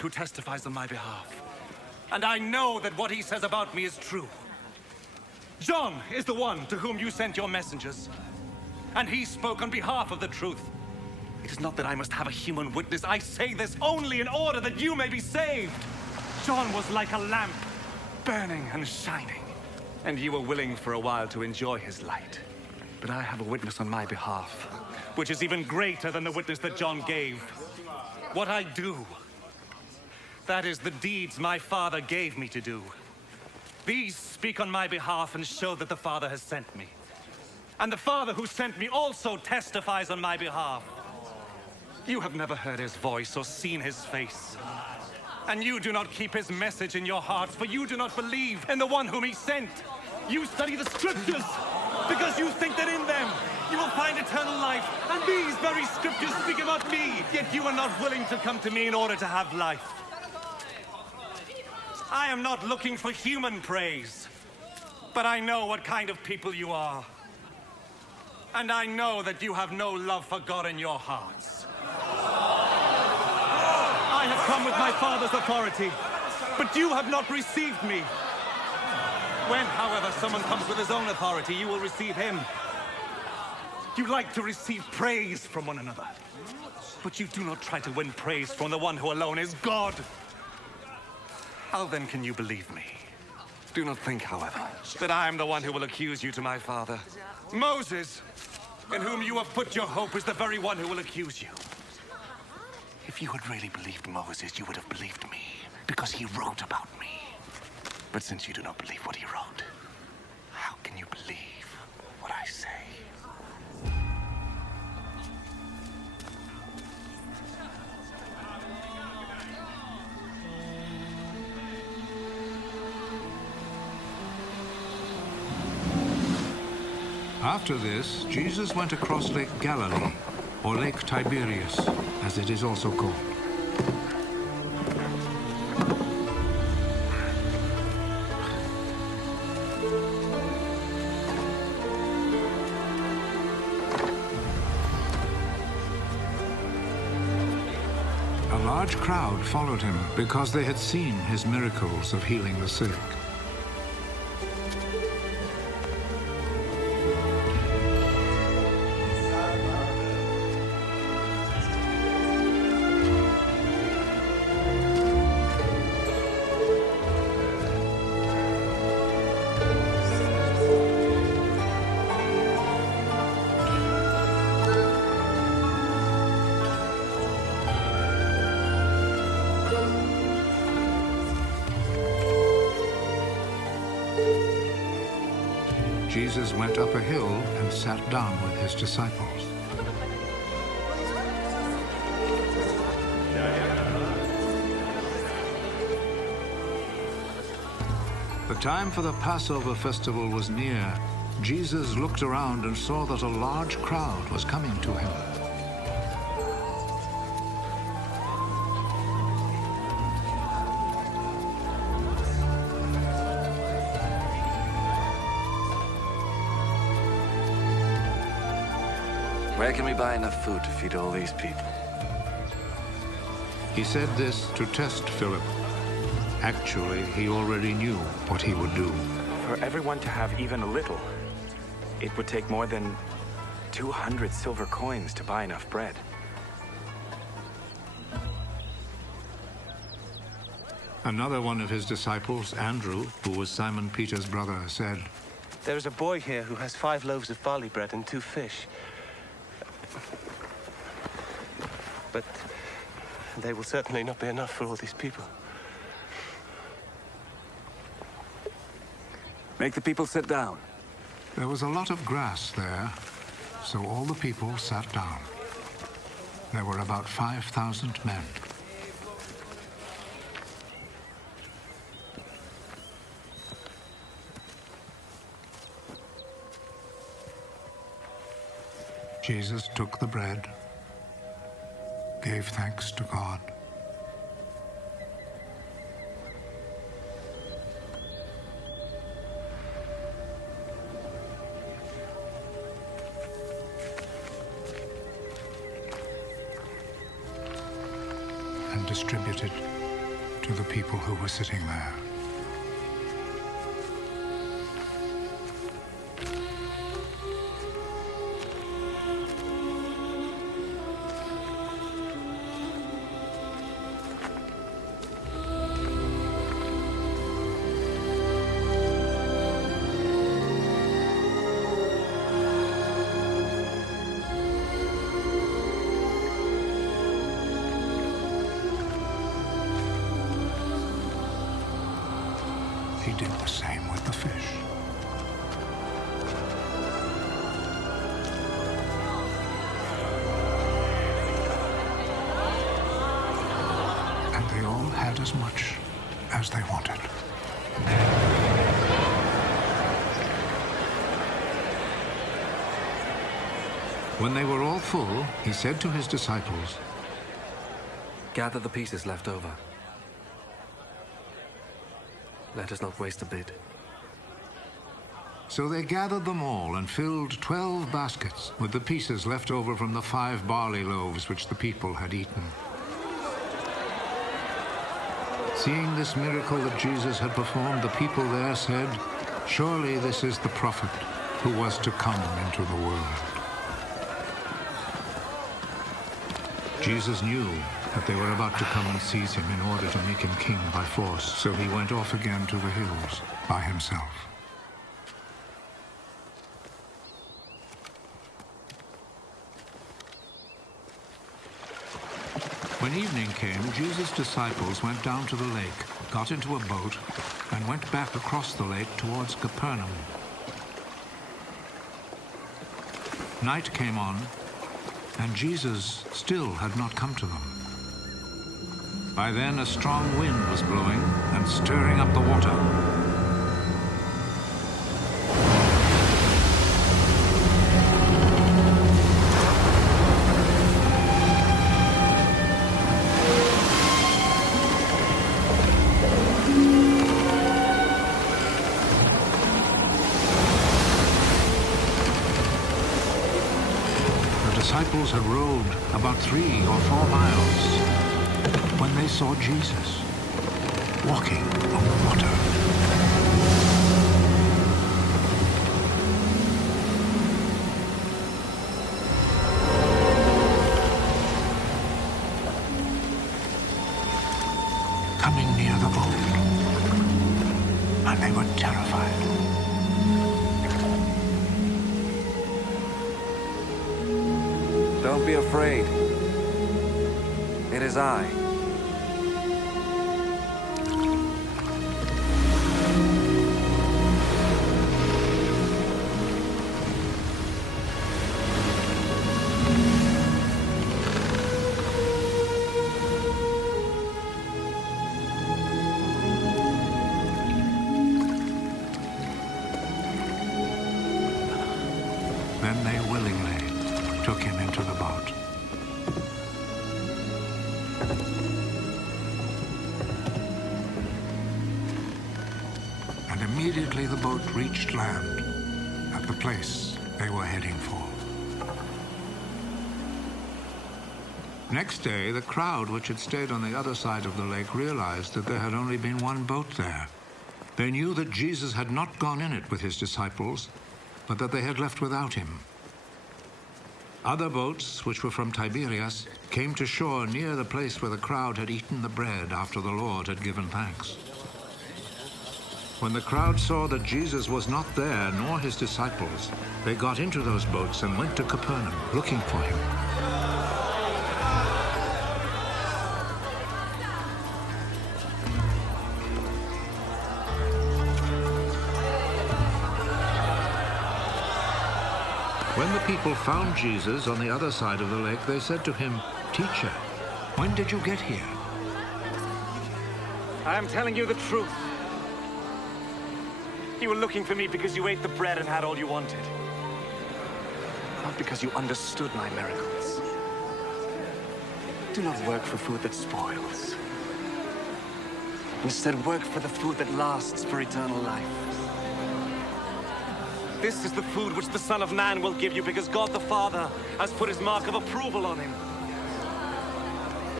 who testifies on my behalf. And I know that what he says about me is true. John is the one to whom you sent your messengers. And he spoke on behalf of the truth. It is not that I must have a human witness. I say this only in order that you may be saved. John was like a lamp, burning and shining. And you were willing for a while to enjoy his light. But I have a witness on my behalf, which is even greater than the witness that John gave. What I do, that is the deeds my Father gave me to do. These speak on my behalf and show that the Father has sent me. And the Father who sent me also testifies on my behalf. You have never heard his voice or seen his face. And you do not keep his message in your hearts, for you do not believe in the one whom he sent. You study the scriptures because you think that in them you will find eternal life. And these very scriptures speak about me, yet you are not willing to come to me in order to have life. I am not looking for human praise, but I know what kind of people you are. And I know that you have no love for God in your hearts. I have come with my Father's authority, but you have not received me. When, however, someone comes with his own authority, you will receive him. You like to receive praise from one another, but you do not try to win praise from the one who alone is God. How then can you believe me? Do not think, however, that I am the one who will accuse you to my Father. Moses, in whom you have put your hope, is the very one who will accuse you. If you had really believed Moses, you would have believed me, because he wrote about me. But since you do not believe what he wrote, how can you believe what I say? After this, Jesus went across Lake Galilee, or Lake Tiberias, as it is also called. A large crowd followed him because they had seen his miracles of healing the sick. Jesus went up a hill and sat down with his disciples. The time for the Passover festival was near. Jesus looked around and saw that a large crowd was coming to him. Where can we buy enough food to feed all these people? He said this to test Philip. Actually, he already knew what he would do. For everyone to have even a little, it would take more than 200 silver coins to buy enough bread. Another one of his disciples, Andrew, who was Simon Peter's brother, said, "There is a boy here who has 5 loaves of barley bread and 2 fish. But they will certainly not be enough for all these people." Make the people sit down. There was a lot of grass there, so all the people sat down. There were about 5,000 men. Jesus took the bread, gave thanks to God, and distributed. to the people who were sitting there. He did the same with the fish. And they all had as much as they wanted. When they were all full, he said to his disciples, Gather the pieces left over. Let us not waste a bit. So they gathered them all and filled 12 baskets with the pieces left over from the 5 barley loaves which the people had eaten. Seeing this miracle that Jesus had performed, the people there said, Surely this is the prophet who was to come into the world. Jesus knew that they were about to come and seize him in order to make him king by force, so he went off again to the hills by himself. When evening came, Jesus' disciples went down to the lake, got into a boat, and went back across the lake towards Capernaum. Night came on, and Jesus still had not come to them. By then a strong wind was blowing and stirring up the water. The disciples had rowed about 3 or 4 miles when they saw Jesus walking on the water. Coming near the boat, and they were terrified. Don't be afraid. It is I. Then they willingly took him into the boat. And immediately the boat reached land at the place they were heading for. Next day, the crowd which had stayed on the other side of the lake realized that there had only been one boat there. They knew that Jesus had not gone in it with his disciples, but that they had left without him. Other boats, which were from Tiberias, came to shore near the place where the crowd had eaten the bread after the Lord had given thanks. When the crowd saw that Jesus was not there, nor his disciples, they got into those boats and went to Capernaum, looking for him. When the people found Jesus on the other side of the lake, they said to him, Teacher, when did you get here? I am telling you the truth. You were looking for me because you ate the bread and had all you wanted. Not because you understood my miracles. Do not work for food that spoils. Instead, work for the food that lasts for eternal life. This is the food which the Son of Man will give you because God the Father has put his mark of approval on him.